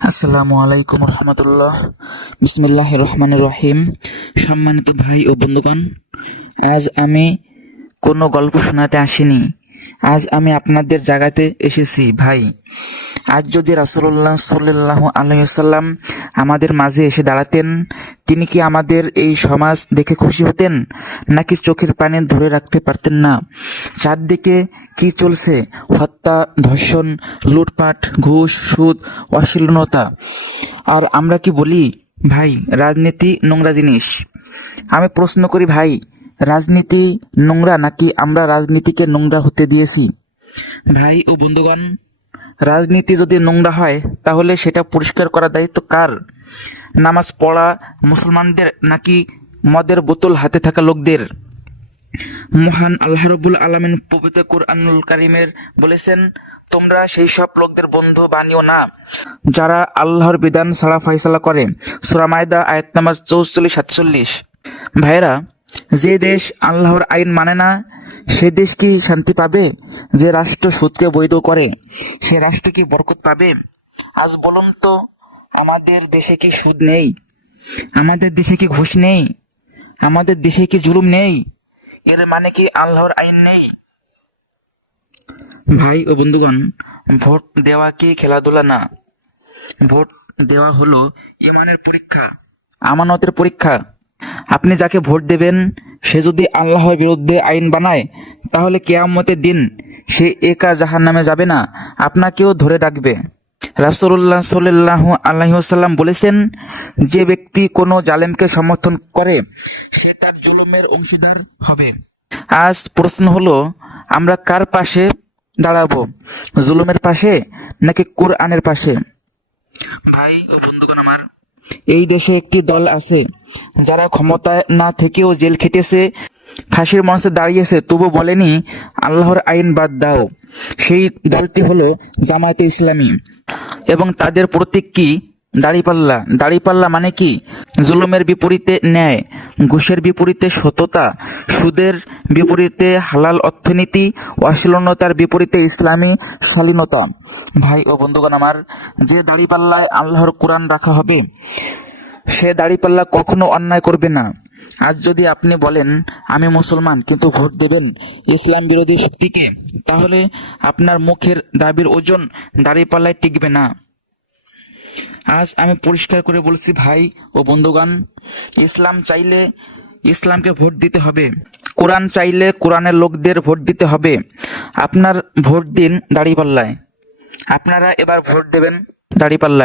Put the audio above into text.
আসসালামু আলাইকুম রহমতুল্লাহ। বিসমিল্লাহ রহমান রহিম। সম্মানিত ভাই ও বন্ধুগণ, আজ আমি কোনো গল্প শোনাতে আসিনি। আজ আমি আপনাদের জায়গাতে এসেছি, ভাই। আজ যদি রাসুল্লাহ সাল্লাহ আলহাম আমাদের মাঝে এসে দাঁড়াতেন, তিনি কি আমাদের এই সমাজ দেখে খুশি হতেন? নাকি চোখের পানি ধরে রাখতে পারতেন না? চারদিকে কি চলছে? হত্যা, ধর্ষণ, লুটপাট, ঘুষ, সুদ, অশ্লীলতা। আর আমরা কি বলি, ভাই, রাজনীতি নোংরা জিনিস। আমি প্রশ্ন করি, ভাই, রাজনীতি নোংরা নাকি আমরা রাজনীতিকে নোংরা হতে দিয়েছি? ভাই ও বন্ধুগণ রাজনীতি যদি নোংরা হয়, তাহলে সেটা পরিষ্কার করার দায়িত্ব কার? নামাজ পড়া মুসলমানদের নাকি মদের বোতল হাতে থাকা লোকদের? মহান আল্লাহ রবুল আলমিন পবিত্র কুরআনুল কারিমের বলেছেন, তোমরা সেই সব লোকদের বন্ধু বানিও না, যারা আল্লাহর বিধান ছাড়া ফয়সালা করে। সুরা মায়দা, আয়াত নাম্বার চৌচল্লিশ সাতচল্লিশ। ভাইরা যে দেশ আল্লাহর আইন মানে না সে দেশ কি শান্তি পাবে? যে রাষ্ট্র সুদকে বৈধ করে, সে রাষ্ট্র কি বরকত পাবে? আজ বলুন তো, আমাদের দেশে কি সুদ নেই? আমাদের দেশে কি ঘুষ নেই? আমাদের দেশে কি জুলুম নেই? এর মানে কি আল্লাহর আইন নেই? ভাই ও বন্ধুগণ, ভোট দেওয়া কি খেলাধুলা না? ভোট দেওয়া হলো ইমানের পরীক্ষা, আমানতের পরীক্ষা। আপনি যাকে ভোট দেবেন, সে যদি আল্লাহর বিরুদ্ধে আইন বানায়, তাহলে কেয়ামতের দিন সে একা জাহান নামে যাবে না, আপনাকেও ধরে রাখবে রাসুল্লাহ সাল্লাহ আল্লাহিসাল্লাম বলেছেন, যে ব্যক্তি কোনো জালেমকে সমর্থন করে, সে তার জুলুমের অংশীদার হবে। আজ প্রশ্ন হলো, আমরা কার পাশে দাঁড়াবো, জুলুমের পাশে নাকি কোরআনের পাশে? ভাই ও বন্ধুগণ আমার এই দেশে একটি দল আছে, যারা ক্ষমতা না থেকেও জেল খেটেছে, ফাঁসির মঞ্চে দাঁড়িয়েছে, তবু বলেনি, আল্লাহর আইন বাদ দাও। সেই দলটি হলো জামায়াতে ইসলামী। এবং তাদের প্রতীক কি? দাড়িপাল্লা। দাড়িপাল্লা মানে কি? জুলুমের বিপরীতে ন্যায়, ঘুষের বিপরীতে সততা, সুদের বিপরীতে হালাল অর্থনীতি অশ্লীলতার বিপরীতে ইসলামী শালীনতা। ভাই ও বন্ধুগণ আমার, যে দাড়িপাল্লায় আল্লাহর কোরআন রাখা হবে, সে দাড়িপাল্লা কখনো অন্যায় করবে না। আজ যদি আপনি বলেন, আমি মুসলমান, কিন্তু ভোট দেবেন ইসলাম বিরোধী শক্তিকে, তাহলে আপনার মুখের দাবির ওজন দাড়িপাল্লায় টিকবে না। আজ আমি পরিষ্কার করে বলছি, ভাই ও বন্ধুগণ, ইসলাম চাইলে ইসলামকে ভোট দিতে হবে। কোরআন চাইলে কোরআনের লোকদের ভোট দিতে হবে। আপনার ভোট দিন দাড়িপাল্লায়। আপনারা এবার ভোট দেবেন দাড়িপাল্লায়।